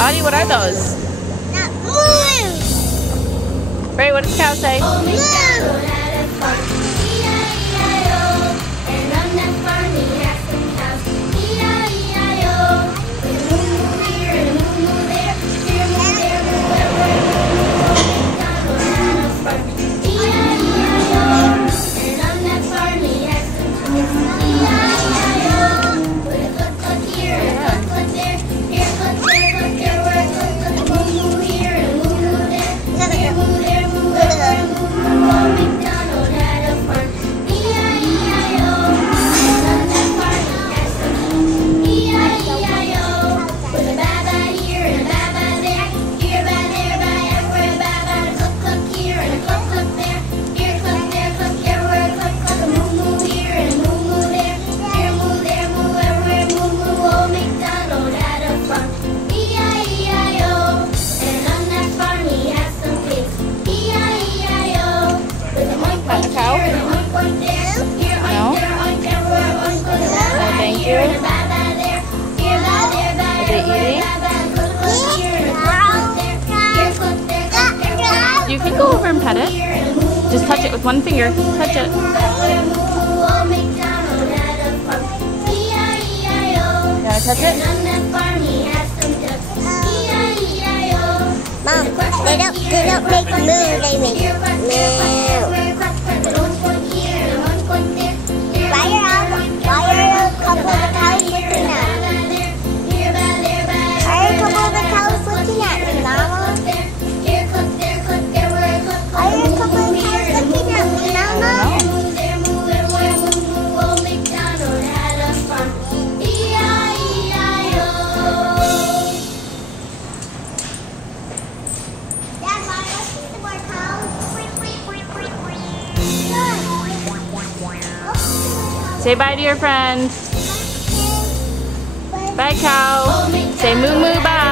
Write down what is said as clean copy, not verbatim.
Audie, what are those? Ray, what does cow say? You can go over and pet it. Just touch it with one finger. Touch it. You want to touch it? Mom, they don't make moo, they make moo. Why are a couple of cows looking at me? Why are a couple of cows looking at me, Mama? Why are a couple of cows looking at me, Mama? Say bye to your friends. Bye, cow. Say moo moo bye.